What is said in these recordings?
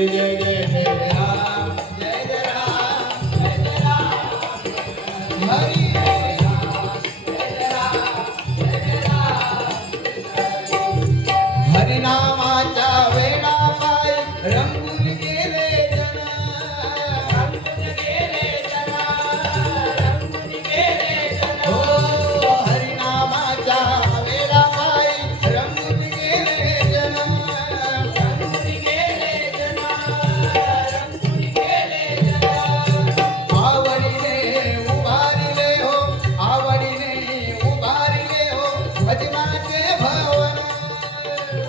हरी जय जय जय राम जय जय राम जय जय राम हरी जय राम जय राम जय राम हरी नामाच्या वेळा पायी रंगून गेले जन रंगून गेले जन रंगून गेले जन हो हरी नामाच्या वेळा पायी रंगून गेले जन रंगून गेले जन रंगून गेले जन आवडीने उभारिले हो आवडीने उभारिले हो भजनाचे भवन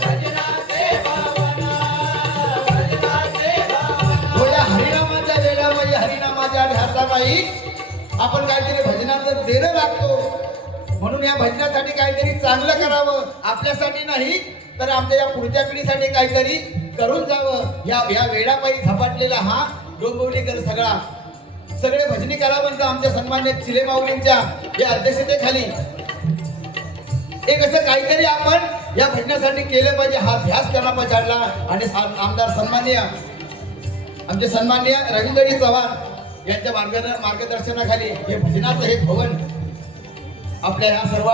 भजनाचे भवन भजनाचे भवन हरिनामाच्या वेळामध्ये हरिनामाच्या ध्यासापायी आपण काहीतरी भजनाचं देणं लागतो म्हणून या भजनासाठी काहीतरी चांगलं करावं आपल्यासाठी नाही तर आपल्या या पुढच्या पिढीसाठी काहीतरी करून जावं या वेळापायी झपाटलेला हा डोंबिवलीकर सगळे भजनी कलावंत आमच्या सन्मान्य चिले माऊलींच्या या अध्यक्षतेखाली एक असं काहीतरी आपण या भजनासाठी केलं पाहिजे हा ध्यास त्यांना पछाडला आणि आमदार आमचे सन्माननीय रवींद्रजी चव्हाण यांच्या मार्गदर्शनाखाली हे भजनाचं हे भवन आपल्या ह्या सर्व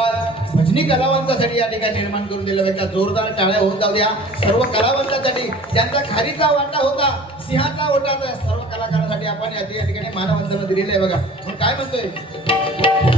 भजनी कलावंतांसाठी या ठिकाणी निर्माण करून दिलं पाहिजे जोरदार टाळ्या होत जाऊ द्या सर्व कलावंतांसाठी त्यांचा खारीचा वाटा होता सिंहाचा ओटा सर्व कलाकारांसाठी आपण या ठिकाणी मानवंदना दिलेलं आहे बघा मग काय म्हणतोय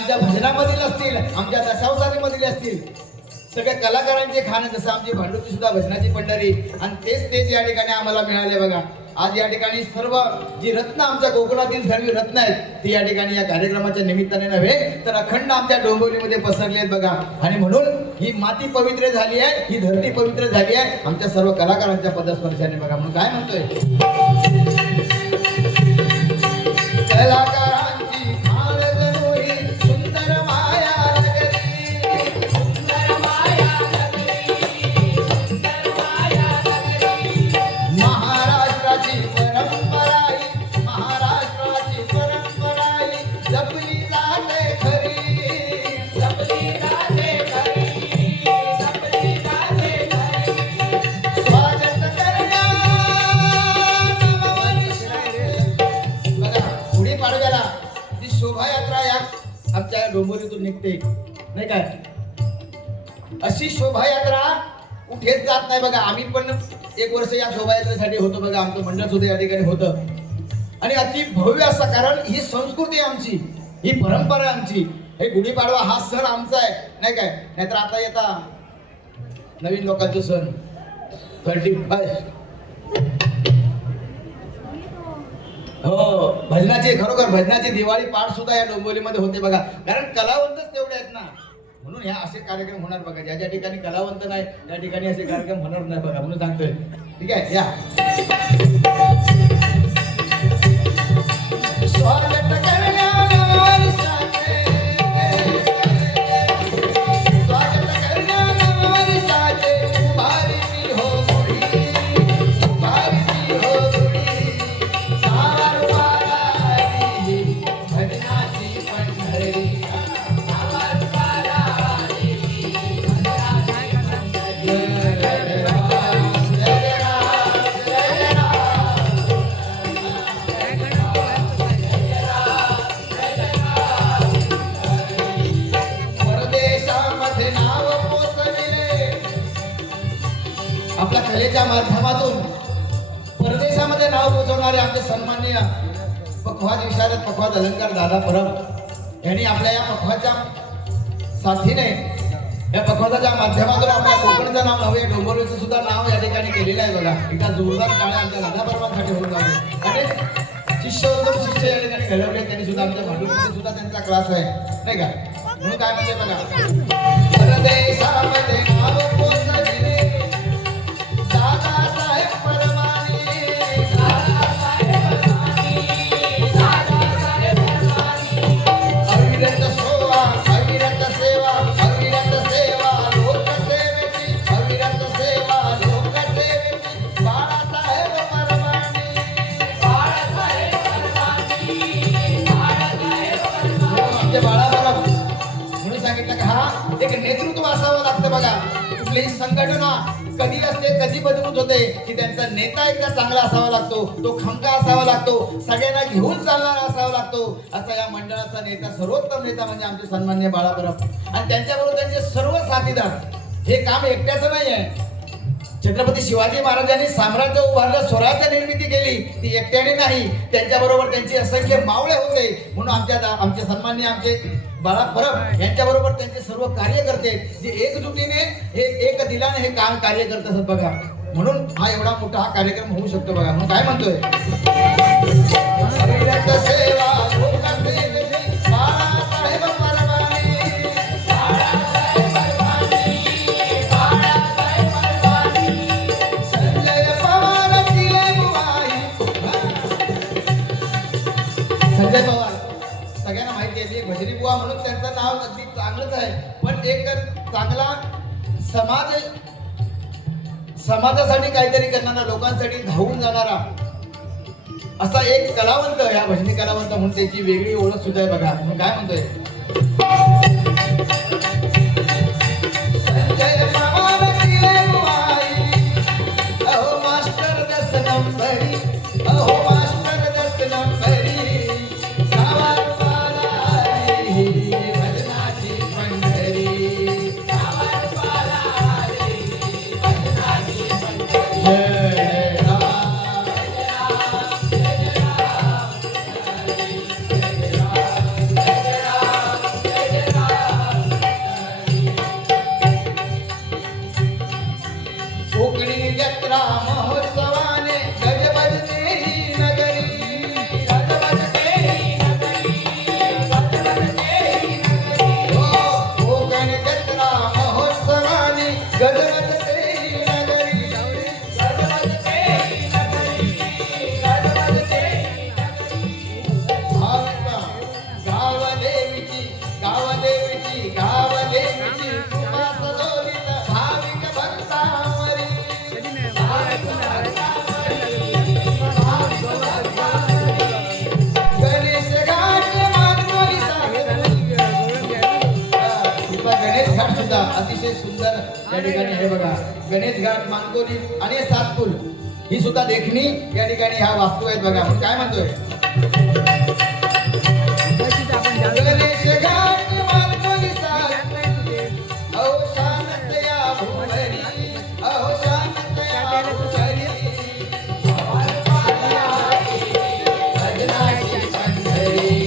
आमच्या भजनामधील असतील आमच्या दशावतारीमधील असतील सगळ्या कलाकारांचे खाणं जसं आमची भांडुपची सुद्धा भजनाची पंढरी आणि तेच या ठिकाणी आम्हाला मिळाले बघा आज या ठिकाणी सर्व जी रत्न आमच्या कोकणातील सर्व रत्न आहेत ती या ठिकाणी या कार्यक्रमाच्या निमित्ताने नव्हे तर अखंड आमच्या डोंबिवलीमध्ये पसरले आहेत बघा आणि म्हणून ही माती पवित्र झाली आहे ही धरती पवित्र झाली आहे आमच्या सर्व कलाकारांच्या पदस्पर्शाने बघा म्हणून काय म्हणतोय कलाकारांची आमच्या डोंबिवलीतून निघते नाही काय अशी शोभायात्रा कुठेच जात नाही बघा आम्ही पण एक वर्ष या शोभायात्रेसाठी होतो बघा आमचं मंडळ सुद्धा या ठिकाणी होतं आणि अति भव्य असं कारण ही संस्कृती आमची ही परंपरा आमची हे गुढीपाडवा हा सण आमचा आहे नाही काय नाहीतर आता येता नवीन लोकांचे सण 35 हो भजनाची खरोखर भजनाची दिवाळी पाठ सुद्धा या डोंबिवलीमध्ये होते बघा कारण कलावंतच तेवढे आहेत ना म्हणून ह्या असे कार्यक्रम होणार बघा ज्या ठिकाणी कलावंत नाही त्या ठिकाणी असे कार्यक्रम होणार नाही बघा म्हणून सांगतोय ठीक आहे या स्वागत आपल्या कलेच्या माध्यमातून परदेशामध्ये नाव पोहोचवणारे आमचे सन्माननीय पखवाज विशारद पखवाज अलंकार दादा परब यांनी आपल्या या पखवाच्या साथीने या पखवाजाच्या माध्यमातून आपल्या कोकणचं नाव नव्हे डोंबिवलीचं सुद्धा नाव या ठिकाणी केलेलं आहे बघा. एका जोरदार टाळ्या आमच्या दादाबरोबरांसाठी होऊन लागले आणि शिष्योत्तम शिष्य या ठिकाणी घडवले. त्यांनी सुद्धा आमच्या भांडुपमध्ये सुद्धा त्यांचा क्लास आहे नाही का. म्हणून काय म्हणजे बघा परदेशामध्ये नाव पोचविले दादासाहेब परमाने. अविरत सेवा अविरत सेवा अविरत सेवा लोकसेवेची अविरत सेवा लोकसेवेची बाळासाहेब परमाने. आमचे बाळासाहेब म्हणून सांगितलं का हा एक नेतृत्व असावं लागतं बघा. कुठलीही संघटना कधी असते कधी बदलून होते की त्यांचा नेता एकदा चांगला असावा लागतो, तो खमका असावा लागतो, सगळ्यांना घेऊन चालणारा असावा लागतो. असा या मंडळाचा नेता सर्वोत्तम नेता म्हणजे आमचे सन्माननीय बाळासाहेब आणि त्यांच्याबरोबर त्यांचे सर्व साथीदार. हे काम एकट्याचं नाही आहे. छत्रपती शिवाजी महाराजांनी साम्राज्य उभारलं, स्वराज्य निर्मिती केली ती एकट्याने नाही, त्यांच्याबरोबर त्यांचे असंख्य मावळे होते. म्हणून आमचे सन्माननीय आमचे बाळासाहेब यांच्या बरोबर त्यांचे सर्व कार्यकर्ते जे एकजुटीने हे एक दिलाने हे काम कार्य करत असत बघा. म्हणून हा एवढा मोठा हा कार्यक्रम होऊ शकतो बघा. म्हणून काय म्हणतोय अविरत सेवा लोकसेवेची बाळासाहेब परमाने. संजय पवार दिले बुवाई. संजय पवार सगळ्यांना माहिती आहे भजनी बुवा म्हणून त्यांचं नाव अगदी चांगलंच आहे. पण एक चांगला समाजासाठी काहीतरी करणारा, लोकांसाठी धावून जाणारा असा एक कलावंत, ह्या भजनी कलावंत म्हणून त्याची वेगळी ओळख सुद्धा आहे बघा. म्हणून काय म्हणतोय संजय पवार दिले बुवाई. अहो मास्टर 10 नंबरी, अहो मास्टर 10 नंबरी. कोकणी यात्रा महोत्सवाने गजबजते ही नगरी. कोकण यात्रा महोत्सवाने गजबजते ही नगरी. गावदेवीची गावदेवीची गावदेवीची कृपा सजवलीत भाविक भक्तांवरी. गणेश घाट मानकोली गणेश घाट सुद्धा अतिशय सुंदर या ठिकाणी आहे बघा. गणेश घाट मानकोली आणि सातपूर ही सुद्धा देखणी या ठिकाणी ह्या वास्तू आहेत बघा. म्हणून काय म्हणतोय गणेश घाट मानकोली अहो शांत या भुवरी, अहो शांत या भुवरी. भजनाची पंढरी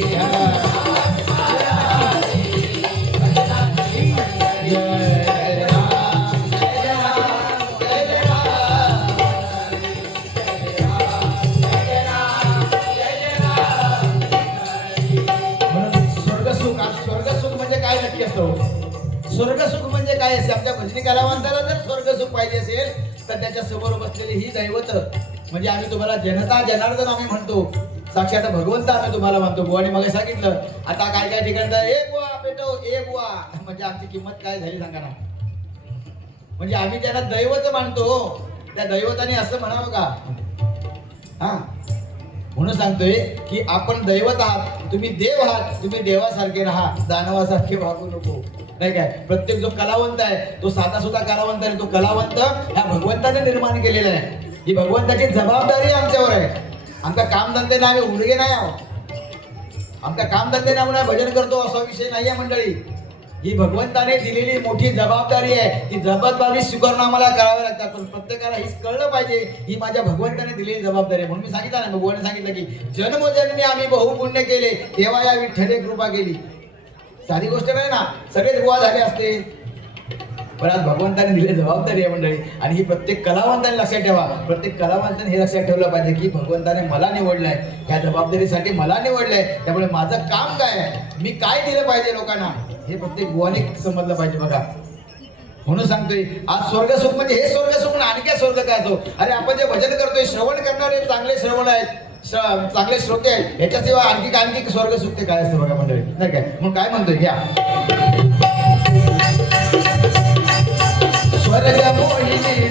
स्वर्गसुख म्हणजे काय असते. आपल्या भजनी कलावंताला जर स्वर्गसुख पाहिजे असेल तर त्याच्या समोर बसलेली ही दैवत म्हणजे आम्ही तुम्हाला जनता जनार्दन आम्ही म्हणतो, साक्षात भगवंत आम्ही तुम्हाला म्हणतो. बुवाने मला सांगितलं आता काय काय ठिकाणी ए बुवा पेटो ए बुवा म्हणजे आमची किंमत काय झाली सांगा ना. म्हणजे आम्ही ज्यांना दैवत मानतो त्या दैवताने असं म्हणावं का. हा म्हणून सांगतोय की आपण दैवत आहात, तुम्ही देव आहात, तुम्ही देवासारखे राहा, दानवासारखे वागू नको नाही काय. प्रत्येक जो कलावंत आहे तो साधा सुद्धा कलावंत आहे, तो कलावंत ह्या भगवंताने निर्माण केलेला आहे. ही भगवंताची जबाबदारी आमच्यावर आहे. आमच्या कामधंद्याने आम्ही उडगे नाही आहोत, आमच्या कामधंद्याने आम्ही भजन करतो असा विषय नाही आहे मंडळी. ही भगवंताने दिलेली मोठी जबाबदारी आहे, ती जबाबदारी स्वीकारून आम्हाला करावी लागतात. पण प्रत्येकाला हीच कळलं पाहिजे ही माझ्या भगवंताने दिलेली जबाबदारी आहे. म्हणून मी सांगितलं ना, भगवाने सांगितलं की जन्मोजन्मी आम्ही बहुपुण्य केले तेव्हा या विठ्ठले कृपा केली. साधी गोष्ट नाही ना, सगळेच बुवा झाले असते पण आज भगवंताने दिली जबाबदारी आहे मंडळी. आणि ही प्रत्येक कलावंताने लक्षात ठेवा. प्रत्येक कलावंताने हे लक्षात ठेवलं पाहिजे की भगवंताने मला निवडलंय, ह्या जबाबदारीसाठी मला निवडलंय. त्यामुळे माझं काम काय आहे, मी काय दिलं पाहिजे लोकांना, हे प्रत्येक बुवाने समजलं पाहिजे. बघा म्हणून सांगतोय आज स्वर्ग सुख म्हणजे हे स्वर्ग सुख आणि आणखी स्वर्ग काय असो. अरे आपण जे भजन करतोय, श्रवण करणारे चांगले श्रवण आहेत, चांगले श्रोते आहेत, ह्याच्याशिवाय आणखी स्वर्ग सुख ते काय असतं बघा मंडळी, नाही काय. म्हणून काय म्हणतोय घ्या, स्वर्ग मोहिनी